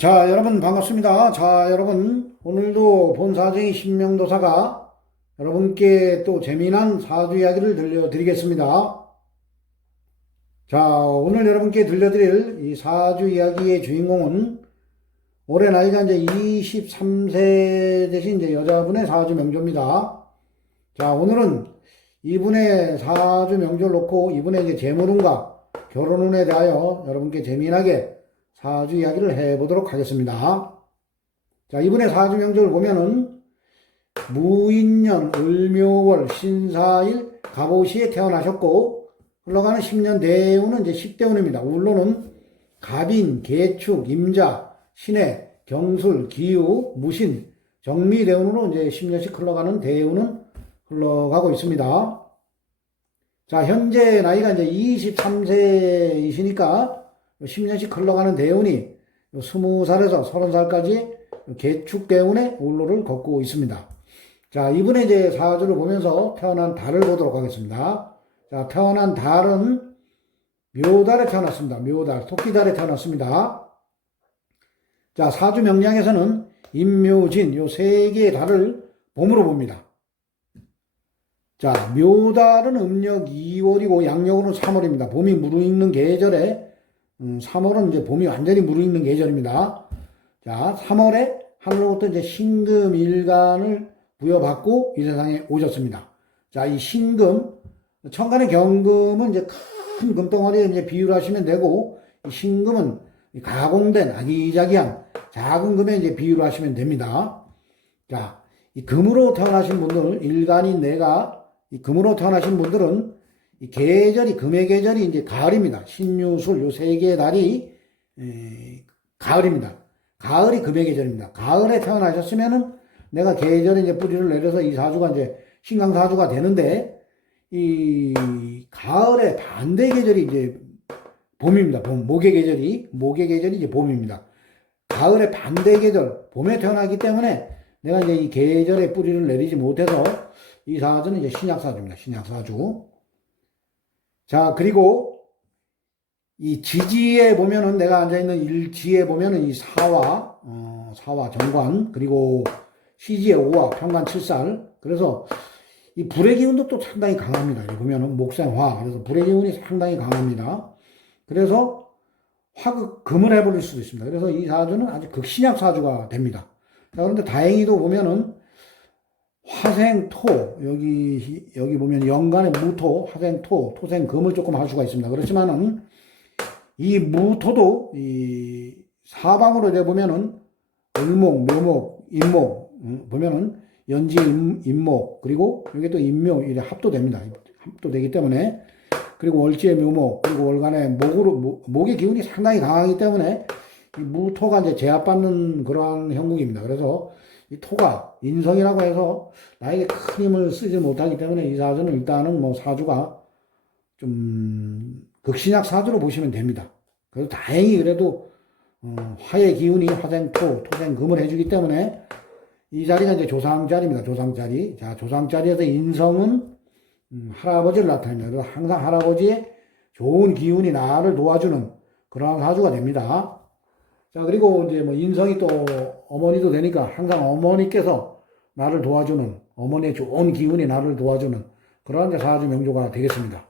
자, 여러분 반갑습니다. 자, 여러분 오늘도 본사정의 신명도사가 여러분께 또 재미난 사주 이야기를 들려드리겠습니다. 자, 오늘 여러분께 들려드릴 이 사주 이야기의 주인공은 올해 나이가 이제 23세 되신 이제 여자분의 사주 명조입니다. 자, 오늘은 이분의 사주 명조를 놓고 이분의 이제 재물운과 결혼운에 대하여 여러분께 재미나게 사주 이야기를 해보도록 하겠습니다. 자, 이분의 사주 명조를 보면은 무인년, 을묘월, 신사일, 갑오시에 태어나셨고 흘러가는 10년 대운은 이제 10대운입니다. 울로는 갑인, 개축, 임자, 신해, 경술, 기우, 무신, 정미대운으로 이제 10년씩 흘러가는 대운은 흘러가고 있습니다. 자, 현재 나이가 이제 23세이시니까 10년씩 흘러가는 대운이 20살에서 30살까지 개축 대운의 울로를 걷고 있습니다. 자, 이분의 이제 사주를 보면서 태어난 달을 보도록 하겠습니다. 자, 태어난 달은 묘달에 태어났습니다. 묘달, 토끼달에 태어났습니다. 자, 사주 명량에서는 임묘진, 요 세 개의 달을 봄으로 봅니다. 자, 묘달은 음력 2월이고 양력으로는 3월입니다. 봄이 무르익는 계절에 3월은 이제 봄이 완전히 무르익는 계절입니다. 자, 3월에 하늘로부터 이제 신금일간을 부여받고 이 세상에 오셨습니다. 자, 이 신금, 천간의 경금은 이제 큰 금덩어리에 이제 비유를 하시면 되고, 이 신금은 가공된 아기자기한 작은 금에 이제 비유를 하시면 됩니다. 자, 이 금으로 태어나신 분들, 일간인 내가 이 금으로 태어나신 분들은 이 계절이, 금의 계절이 이제 가을입니다. 신유술, 요 세 개의 달이, 가을입니다. 가을이 금의 계절입니다. 가을에 태어나셨으면은 내가 계절에 이제 뿌리를 내려서 이 사주가 이제 신강사주가 되는데, 이 가을의 반대 계절이 이제 봄입니다. 봄, 목의 계절이 이제 봄입니다. 가을의 반대 계절, 봄에 태어나기 때문에 내가 이제 이 계절에 뿌리를 내리지 못해서 이 사주는 이제 신약사주입니다. 신약사주. 자, 그리고 이 지지에 보면은 내가 앉아있는 일지에 보면은 이 사화, 정관, 그리고 시지에 오화, 평관 7살. 그래서 이 불의 기운도 또 상당히 강합니다. 여기 보면은 목생화. 그래서 불의 기운이 상당히 강합니다. 그래서 화극금을 해버릴 수도 있습니다. 그래서 이 사주는 아주 극신약 사주가 됩니다. 자, 그런데 다행히도 보면은 화생토, 여기 보면 연간의 무토, 화생토, 토생금을 조금 할 수가 있습니다. 그렇지만은 이 무토도 이 사방으로 이제 보면은 을목, 묘목, 임목, 보면은 연지, 임목, 그리고 여기 또 임묘, 이래 합도됩니다. 합도되기 때문에, 그리고 월지의 묘목, 그리고 월간의 목의 기운이 상당히 강하기 때문에 이 무토가 이제 제압받는 그러한 형국입니다. 그래서 이 토가 인성이라고 해서 나에게 큰 힘을 쓰지 못하기 때문에 이 사주는 일단은 뭐 사주가 좀 극신약 사주로 보시면 됩니다. 그래서 다행히 그래도 화의 기운이 화생토, 토생금을 해주기 때문에 이 자리가 이제 조상자리입니다. 조상자리. 자, 조상자리에서 인성은 할아버지를 나타냅니다. 그래서 항상 할아버지의 좋은 기운이 나를 도와주는 그러한 사주가 됩니다. 자, 그리고 이제 뭐 인성이 또 어머니도 되니까 항상 어머니께서 나를 도와주는, 어머니의 좋은 기운이 나를 도와주는 그러한 사주 명조가 되겠습니다.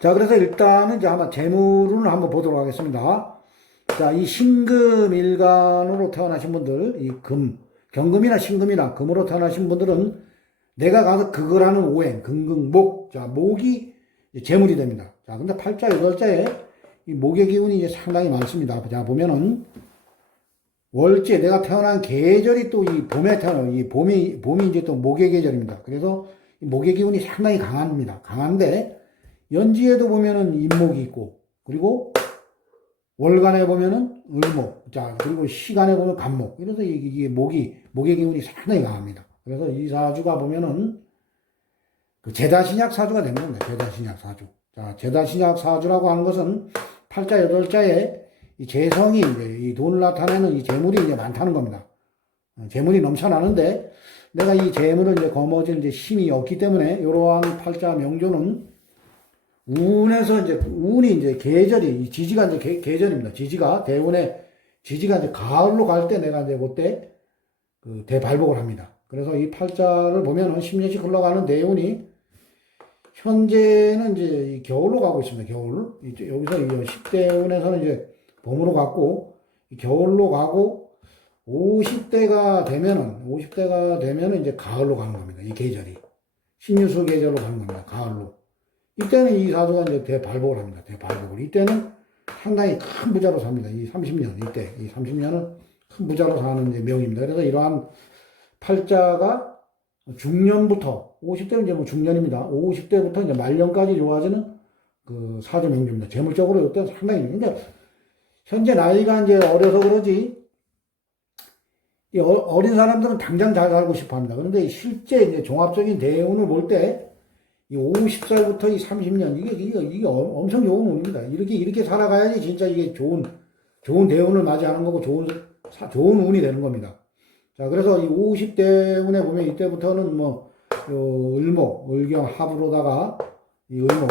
자, 그래서 일단은 이제 한번 재물운을 한번 보도록 하겠습니다. 자, 이 신금일간으로 태어나신 분들, 이 경금이나 신금이나 금으로 태어나신 분들은 내가 가서 그걸 하는 오행, 금극목, 자, 목이 재물이 됩니다. 자, 근데 팔자, 여덟자에 이 목의 기운이 이제 상당히 많습니다. 자, 보면은 월제, 내가 태어난 계절이 또 이 봄에 태어나요. 이 봄이 이제 또 목의 계절입니다. 그래서 이 목의 기운이 상당히 강합니다. 강한데 연지에도 보면은 임목이 있고, 그리고 월간에 보면은 을목, 자, 그리고 시간에 보면 간목. 이래서 이게 목의 기운이 상당히 강합니다. 그래서 이 사주가 보면은 그 제다신약 사주가 되는 겁니다. 제다신약 사주. 자, 제다신약 사주라고 하는 것은 팔자, 여덟자에 이 재성이 이제 이 돈을 나타내는 이 재물이 이제 많다는 겁니다. 재물이 넘쳐나는데 내가 이 재물을 이제 거머쥘 이제 힘이 없기 때문에 이러한 팔자 명조는 운에서 이제 운이 이제 계절이 지지가 이제 계절입니다. 지지가 대운의 지지가 이제 가을로 갈 때 내가 이제 그때 그 대발복을 합니다. 그래서 이 팔자를 보면은 10년씩 흘러가는 대운이 현재는 이제 이 겨울로 가고 있습니다. 겨울. 여기서 이 10대운에서는 이제 봄으로 갔고, 겨울로 가고, 50대가 되면은 이제 가을로 가는 겁니다. 이 계절이. 신유수 계절로 가는 겁니다. 가을로. 이때는 이 사주가 이제 대발복을 합니다. 대발복을. 이때는 상당히 큰 부자로 삽니다. 이 30년, 이때. 이 30년은 큰 부자로 사는 이제 명입니다. 그래서 이러한 팔자가 중년부터, 50대는 이제 뭐 중년입니다. 50대부터 이제 말년까지 좋아지는 그 사주 명주입니다. 재물적으로 이때 상당히. 근데 현재 나이가 이제 어려서 그러지, 이 어린 사람들은 당장 잘 살고 싶어 합니다. 그런데 실제 이제 종합적인 대운을 볼 때, 이 50살부터 이 30년, 이게 엄청 좋은 운입니다. 이렇게 살아가야지 진짜 이게 좋은 대운을 맞이하는 거고, 좋은 운이 되는 겁니다. 자, 그래서 이 50대 운에 보면 이때부터는 뭐, 을목, 을경, 합으로다가, 이 을목,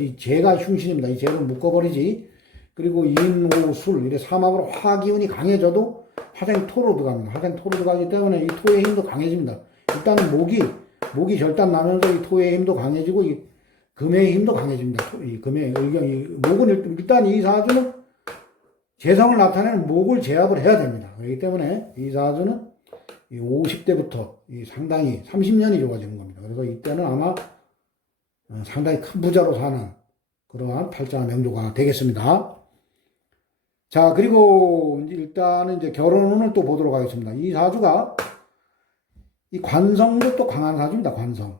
이 재가 흉신입니다. 이 재를 묶어버리지. 그리고 인, 오, 술, 이래 삼합으로 화기운이 강해져도 화생이 토로 들어갑니다. 화생이 토로 들어가기 때문에 이 토의 힘도 강해집니다. 일단은 목이 절단 나면서 이 토의 힘도 강해지고, 이 금의 힘도 강해집니다. 이 금의, 을경, 목은 일단 이 사주는 재성을 나타내는 목을 제압을 해야 됩니다. 그렇기 때문에 이 사주는 이 50대부터 이 상당히 30년이 좋아지는 겁니다. 그래서 이때는 아마 상당히 큰 부자로 사는 그러한 팔자 명조가 되겠습니다. 자, 그리고 일단은 이제 결혼운을 또 보도록 하겠습니다. 이 사주가 이 관성도 또 강한 사주입니다. 관성.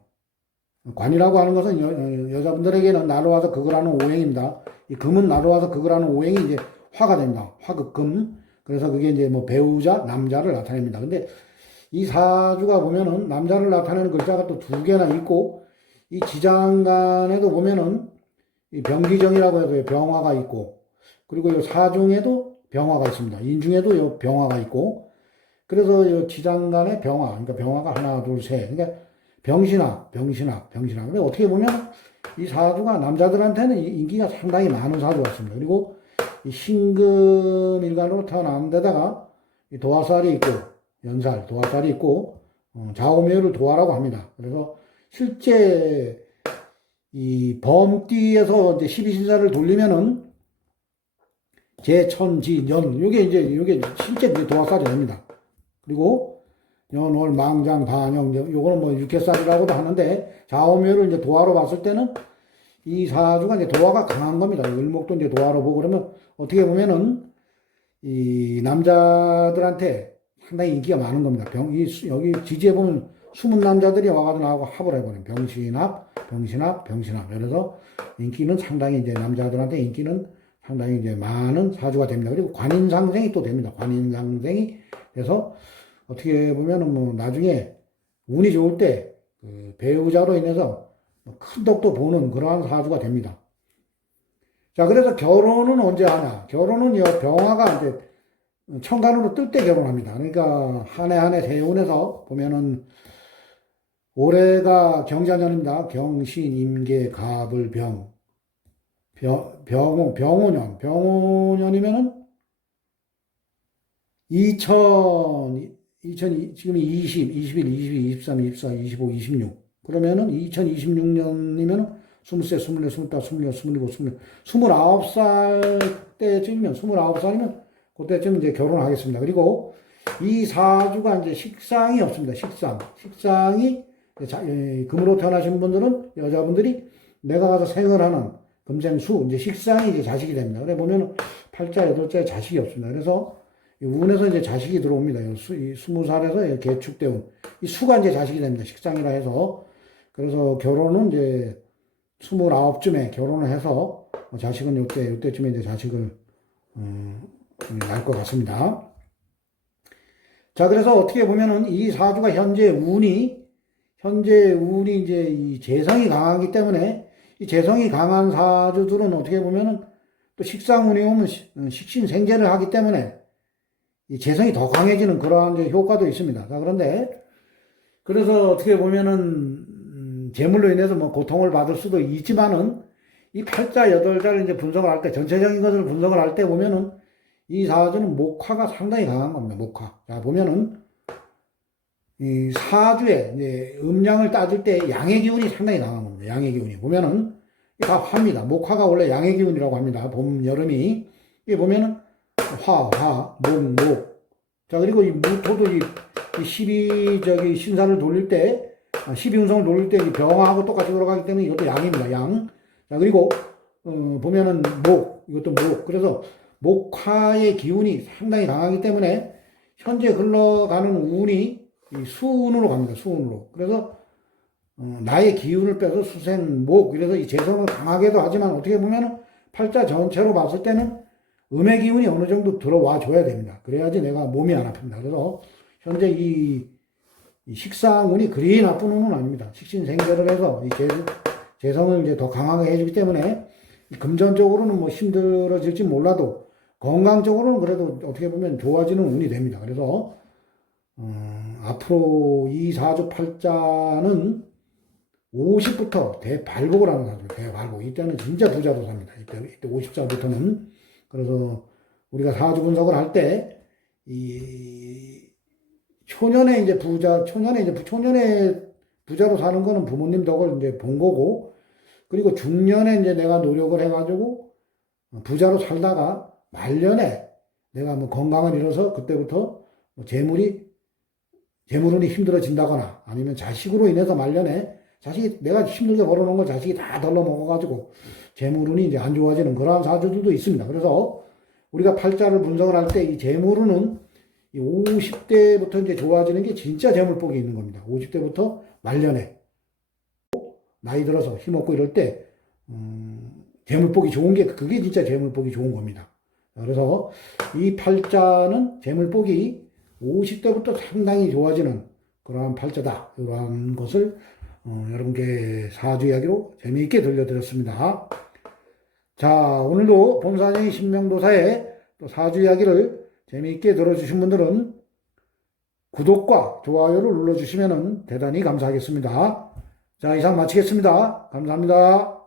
관이라고 하는 것은 여자분들에게는 나로 와서 극을 하는 오행입니다. 이 금은 나로 와서 극을 하는 오행이 이제 화가 됩니다. 화극금. 그래서 그게 이제 뭐 배우자, 남자를 나타냅니다. 근데 이 사주가 보면은 남자를 나타내는 글자가 또 두 개나 있고, 이 지장간에도 보면은 이 병기정이라고 해도 병화가 있고, 그리고 이 사중에도 병화가 있습니다. 인중에도 병화가 있고, 그래서 이 지장간에 병화, 그러니까 병화가 하나, 둘, 셋. 그러니까 병신학. 근데 어떻게 보면 이 사주가 남자들한테는 인기가 상당히 많은 사주 같습니다. 그리고 이 신금 일간으로 태어난 데다가 이 도화살이 있고, 연살, 도화살이 있고, 좌우묘를 도화라고 합니다. 그래서 실제 이 범띠에서 이제 12신사를 돌리면은 제천지년, 요게 실제 도화살이 됩니다. 그리고 연월, 망장, 반영, 요거는 뭐 육해살이라고도 하는데, 좌우묘를 이제 도화로 봤을 때는 이 사주가 이제 도화가 강한 겁니다. 을목도 이제 도화로 보고 그러면 어떻게 보면은 이 남자들한테 상당히 인기가 많은 겁니다. 여기 지지에 보면 숨은 남자들이 와가지고 나하고 합을 해버려요. 병신합. 그래서 인기는 상당히 이제 남자들한테 인기는 상당히 이제 많은 사주가 됩니다. 그리고 관인상생이 또 됩니다. 관인상생이 돼서 어떻게 보면은 뭐 나중에 운이 좋을 때 그 배우자로 인해서 큰 덕도 보는 그러한 사주가 됩니다. 자, 그래서 결혼은 언제 하냐? 결혼은 병화가 이제 천간으로 뜰 때 결혼합니다. 그러니까 한 해 대운에서 보면은 올해가 경자년입니다. 경신, 임계, 갑을, 병오년이면은 지금 20, 21, 22, 23, 24, 25, 26. 그러면은 2026년이면은 23, 24, 25, 27, 29살 때쯤이면, 29살이면 그때쯤 이제 결혼하겠습니다. 그리고 이 사주가 이제 식상이 없습니다. 식상이 금으로 태어나신 분들은 여자분들이 내가 가서 생을 금생수, 이제 식상이 이제 자식이 됩니다. 그래 보면 팔자, 여덟자에 자식이 없습니다. 그래서 운에서 이제 자식이 들어옵니다. 20살에서 개축대운. 이 수가 이제 자식이 됩니다. 식상이라 해서. 그래서 결혼은 이제 29쯤에 결혼을 해서 자식은 요때쯤에 이제 자식을, 낳을 것 같습니다. 자, 그래서 어떻게 보면은 이 사주가 현재 운이 이제 이 재성이 강하기 때문에 이 재성이 강한 사주들은 어떻게 보면은 또 식상운이 오면 식신생재를 하기 때문에 이 재성이 더 강해지는 그러한 이제 효과도 있습니다. 자, 그래서 어떻게 보면은 재물로 인해서 뭐 고통을 받을 수도 있지만은 이 팔자, 여덟자를 이제 분석을 할 때, 전체적인 것을 분석을 할 때 보면은 이 사주는 목화가 상당히 강한 겁니다. 목화. 자, 보면은 이 사주에 이제 음양을 따질 때 양의 기운이 상당히 강한 겁니다. 양의 기운이 보면은 다 화입니다. 목화가 원래 양의 기운이라고 합니다. 봄, 여름이. 이게 보면은 목. 자, 그리고 이 무토도 신사를 돌릴 때, 12운성을 돌릴 때 병하고 똑같이 돌아가기 때문에 이것도 양입니다. 양. 자, 그리고, 보면은 이것도 목. 그래서 목화의 기운이 상당히 강하기 때문에 현재 흘러가는 운이 이 수운으로 갑니다. 수운으로. 그래서, 나의 기운을 빼서 수생, 그래서 이 재성을 강하게도 하지만 어떻게 보면은 팔자 전체로 봤을 때는 음의 기운이 어느 정도 들어와 줘야 됩니다. 그래야지 내가 몸이 안 아픕니다. 그래서 현재 이 식상운이 그리 나쁜 운은 아닙니다. 식신생재를 해서 이 재성을 이제 더 강하게 해주기 때문에 금전적으로는 뭐 힘들어질지 몰라도 건강적으로는 그래도 어떻게 보면 좋아지는 운이 됩니다. 그래서 앞으로 이 사주 팔자는 50부터 대발복을 하는 사주입니다. 대발복. 이때는 진짜 부자로 삽니다. 이때 50살부터는. 그래서 우리가 사주 분석을 할 때, 초년에 이제 부자로 사는 거는 부모님 덕을 이제 본 거고, 그리고 중년에 이제 내가 노력을 해가지고 부자로 살다가 말년에 내가 뭐 건강을 잃어서 그때부터 뭐 재물운이 힘들어진다거나 아니면 자식으로 인해서 말년에 내가 힘들게 벌어놓은 걸 자식이 다 덜러 먹어가지고 재물운이 이제 안 좋아지는 그러한 사주들도 있습니다. 그래서 우리가 팔자를 분석을 할 때 이 재물운은 이 50대부터 이제 좋아지는 게 진짜 재물복이 있는 겁니다. 50대부터 말년에 나이 들어서 힘없고 이럴 때 재물복이 좋은 게 그게 진짜 재물복이 좋은 겁니다. 그래서 이 팔자는 재물복이 50대부터 상당히 좋아지는 그러한 팔자다. 이러한 것을 여러분께 사주 이야기로 재미있게 들려드렸습니다. 자, 오늘도 본사의 신명도사의 또 사주 이야기를 재미있게 들어주신 분들은 구독과 좋아요를 눌러주시면 대단히 감사하겠습니다. 자, 이상 마치겠습니다. 감사합니다.